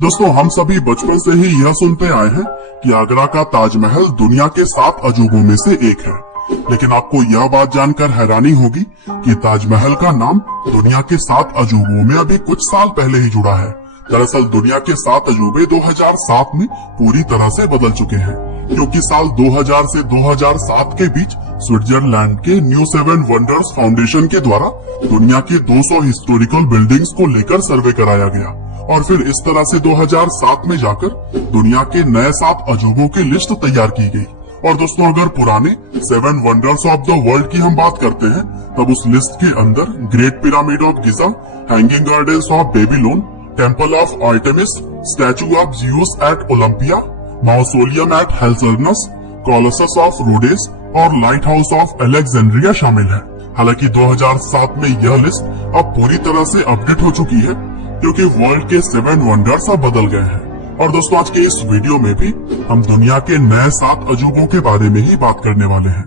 दोस्तों, हम सभी बचपन से ही यह सुनते आए हैं कि आगरा का ताजमहल दुनिया के 7 अजूबों में से एक है। लेकिन आपको यह बात जानकर हैरानी होगी कि ताजमहल का नाम दुनिया के 7 अजूबों में अभी कुछ साल पहले ही जुड़ा है। दरअसल दुनिया के 7 अजूबे 2007 में पूरी तरह से बदल चुके हैं, क्योंकि साल 2000 से 2007 के बीच स्विट्जरलैंड के न्यू 7 वंडर्स फाउंडेशन के द्वारा दुनिया की 200 हिस्टोरिकल बिल्डिंग्स को लेकर सर्वे कराया गया और फिर इस तरह से 2007 में जाकर दुनिया के नए 7 अजूबों की लिस्ट तैयार की गई। और दोस्तों, अगर पुराने 7 वंडर्स ऑफ द वर्ल्ड की हम बात करते हैं, तब उस लिस्ट के अंदर Great Pyramid of Giza, Hanging Gardens of Babylon, Temple of Artemis, Statue of Zeus at Olympia, Mausoleum at Halicarnassus, Colossus of Rhodes और लाइट हाउस ऑफ अलेक्जेंड्रिया शामिल है। हालांकि 2007 में यह लिस्ट अब पूरी तरह से अपडेट हो चुकी है, क्योंकि वर्ल्ड के 7 वंडर्स अब बदल गए हैं। और दोस्तों, आज के इस वीडियो में भी हम दुनिया के नए 7 अजूबों के बारे में ही बात करने वाले हैं।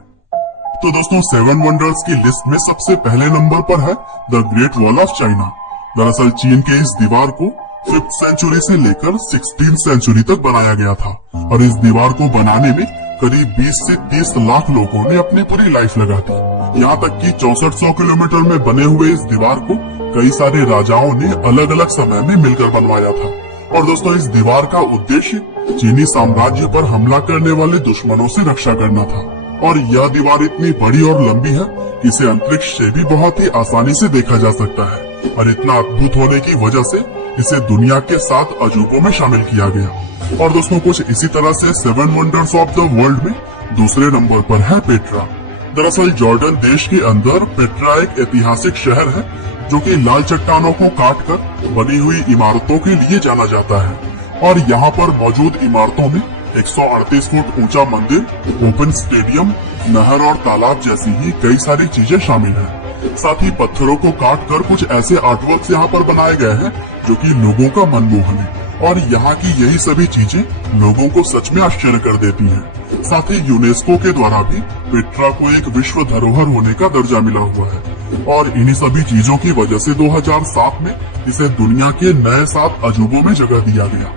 तो दोस्तों, 7 वंडर्स की लिस्ट में सबसे पहले नंबर पर है the great wall of China. दरअसल चीन के इस दीवार को 5th सेंचुरी से लेकर 16th सेंचुरी तक बनाया गया था और इस दीवार को बनाने में करीब 20 से 30 लाख लोगों ने अपनी पूरी लाइफ लगा दी। यहाँ तक कि 6400 किलोमीटर में बने हुए इस दीवार को कई सारे राजाओं ने अलग अलग समय में मिलकर बनवाया था। और दोस्तों, इस दीवार का उद्देश्य चीनी साम्राज्य पर हमला करने वाले दुश्मनों से रक्षा करना था। और यह दीवार इतनी बड़ी और लंबी है कि इसे अंतरिक्ष से भी बहुत ही आसानी से देखा जा सकता है और इतना अद्भुत होने की वजह से इसे दुनिया के 7 अजूबों में शामिल किया गया। और दोस्तों, कुछ इसी तरह से 7 वंडर्स ऑफ द वर्ल्ड में दूसरे नंबर पर है पेट्रा। दरअसल जॉर्डन देश के अंदर पेट्रा एक ऐतिहासिक शहर है जो कि लाल चट्टानों को काटकर बनी हुई इमारतों के लिए जाना जाता है। और यहाँ पर मौजूद इमारतों में 138 फुट ऊंचा मंदिर, ओपन स्टेडियम, नहर और तालाब जैसी ही कई सारी चीजें शामिल हैं। साथ ही पत्थरों को काटकर कुछ ऐसे आर्टवर्क्स यहाँ पर बनाए गए हैं जो कि लोगों का मन मोह ले। और यहाँ की यही सभी चीजें लोगों को सच में आश्चर्य कर देती हैं। साथ ही यूनेस्को के द्वारा भी पेट्रा को एक विश्व धरोहर होने का दर्जा मिला हुआ है। और इन्हीं सभी चीजों की वजह से 2007 में इसे दुनिया के नए 7 अजूबों में जगह दिया गया।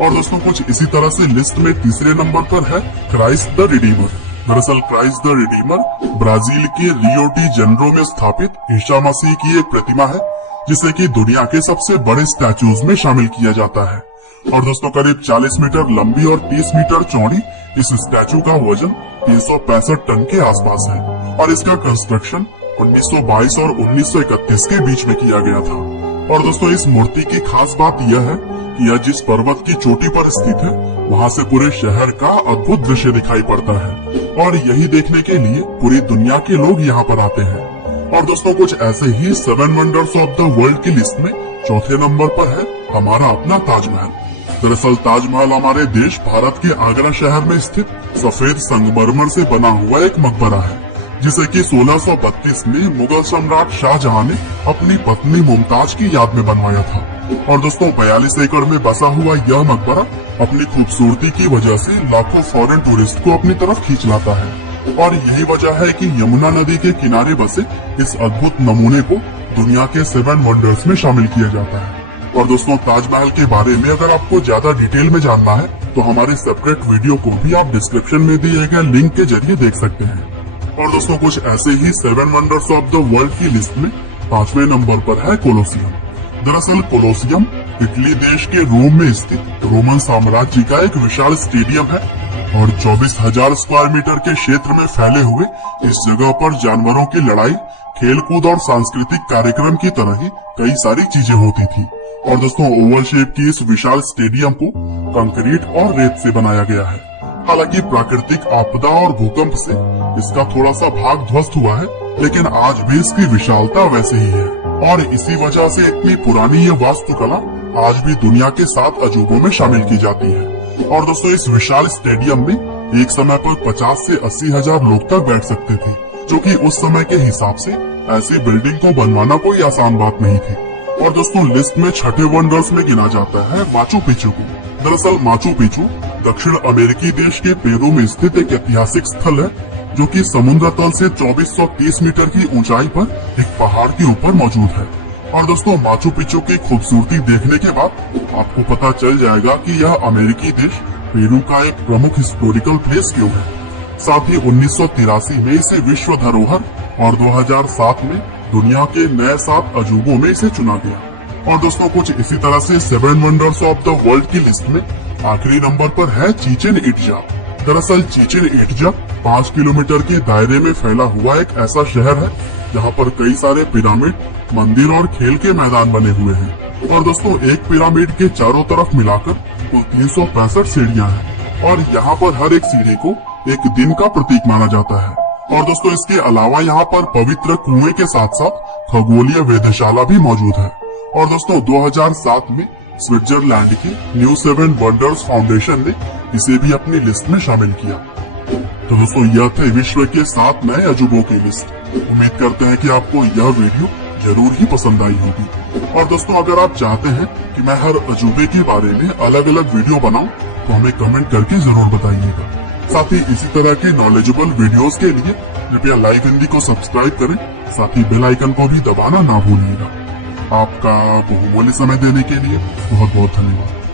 और दोस्तों, कुछ इसी तरह से लिस्ट में तीसरे नंबर पर है क्राइस्ट द रिडीमर। दरअसल क्राइस्ट द रिडीमर ब्राजील के रियो डी जेनेरो में स्थापित ईसा मसीह की एक प्रतिमा है, जिसे कि दुनिया के सबसे बड़े स्टैचूज में शामिल किया जाता है। और दोस्तों, करीब 40 मीटर लंबी और 30 मीटर चौड़ी इस स्टैचू का वजन 365 टन के आसपास है और इसका कंस्ट्रक्शन 1922 और 1931 के बीच में किया गया था। और दोस्तों, इस मूर्ति की खास बात यह है कि यह जिस पर्वत की चोटी पर स्थित है, वहाँ से पूरे शहर का अद्भुत दृश्य दिखाई पड़ता है और यही देखने के लिए पूरी दुनिया के लोग यहाँ पर आते हैं। और दोस्तों, कुछ ऐसे ही 7 वंडर्स ऑफ द वर्ल्ड की लिस्ट में चौथे नंबर पर है हमारा अपना ताजमहल। दरअसल ताजमहल हमारे देश भारत के आगरा शहर में स्थित सफेद संगमरमर से बना हुआ एक मकबरा है, जिसे कि 1632 में मुगल सम्राट शाहजहां ने अपनी पत्नी मुमताज की याद में बनवाया था। और दोस्तों, 42 एकड़ में बसा हुआ यह मकबरा अपनी खूबसूरती की वजह से लाखों फॉरेन टूरिस्ट को अपनी तरफ खींच लाता है। और यही वजह है कि यमुना नदी के किनारे बसे इस अद्भुत नमूने को दुनिया के 7 वंडर्स में शामिल किया जाता है। और दोस्तों, ताजमहल के बारे में अगर आपको ज्यादा डिटेल में जानना है तो हमारे सेपरेट वीडियो को भी आप डिस्क्रिप्शन में दिए गए लिंक के जरिए देख सकते हैं। और दोस्तों, कुछ ऐसे ही 7 वंडर्स ऑफ द वर्ल्ड की लिस्ट में 5वें नंबर पर है कोलोसियम। दरअसल कोलोसियम इटली देश के रोम में स्थित रोमन साम्राज्य का एक विशाल स्टेडियम है और 24,000 स्क्वायर मीटर के क्षेत्र में फैले हुए इस जगह पर जानवरों की लड़ाई, खेलकूद और सांस्कृतिक कार्यक्रम की तरह ही कई सारी चीजें होती थी। और दोस्तों, ओवल शेप की इस विशाल स्टेडियम को कंक्रीट और रेत से बनाया गया है। हालांकि प्राकृतिक आपदा और भूकंप से इसका थोड़ा सा भाग ध्वस्त हुआ है, लेकिन आज भी इसकी विशालता वैसे ही है। और इसी वजह से इतनी पुरानी ये वास्तुकला आज भी दुनिया के 7 अजूबों में शामिल की जाती है। और दोस्तों, इस विशाल स्टेडियम में एक समय पर 50 से 80 हजार लोग तक बैठ सकते थे, जो कि उस समय के हिसाब से ऐसी बिल्डिंग को बनवाना कोई आसान बात नहीं थी। और दोस्तों, लिस्ट में छठे वंडर्स में गिना जाता है माचू पिचू को। दरअसल माचू पिचू दक्षिण अमेरिकी देश के पेरू में स्थित एक ऐतिहासिक स्थल है, जो कि समुद्र तल से 2430 मीटर की ऊंचाई पर एक पहाड़ के ऊपर मौजूद है। और दोस्तों माचू पिच्चू की खूबसूरती देखने के बाद आपको पता चल जाएगा कि यह अमेरिकी देश पेरू का एक प्रमुख हिस्टोरिकल प्लेस क्यों है। साथ ही 1983 में इसे विश्व धरोहर और 2007 में दुनिया के नए 7 अजूबों में इसे चुना गया। और दोस्तों कुछ इसी तरह से 7 वंडर्स ऑफ द वर्ल्ड की लिस्ट में आखिरी नंबर पर है चिचेन इट्जा। दरअसल चिचेन इट्जा 5 किलोमीटर के दायरे में फैला हुआ एक ऐसा शहर है जहाँ पर कई सारे पिरामिड, मंदिर और खेल के मैदान बने हुए हैं। और दोस्तों एक पिरामिड के चारों तरफ मिलाकर कुल 365 सीढ़ियाँ हैं और यहाँ पर हर एक सीढ़ी को एक दिन का प्रतीक माना जाता है। और दोस्तों इसके अलावा यहाँ पर पवित्र कुएं के साथ साथ खगोलीय वेधशाला भी मौजूद है। और दोस्तों 2007 में स्विट्जरलैंड के न्यू 7 वंडर्स फाउंडेशन ने इसे भी अपनी लिस्ट में शामिल किया। तो दोस्तों यह थे विश्व के 7 नए अजूबों की लिस्ट। उम्मीद करते हैं कि आपको यह वीडियो जरूर ही पसंद आई होगी। और दोस्तों अगर आप चाहते हैं कि मैं हर अजूबे के बारे में अलग अलग वीडियो बनाऊं तो हमें कमेंट करके जरूर बताइएगा। साथ ही इसी तरह के नॉलेजेबल वीडियोस के लिए कृपया लाइव हिंदी को सब्सक्राइब करें। साथ ही बेल आइकन को भी दबाना ना भूलिएगा। आपका बहुमूल्य समय देने के लिए बहुत बहुत धन्यवाद।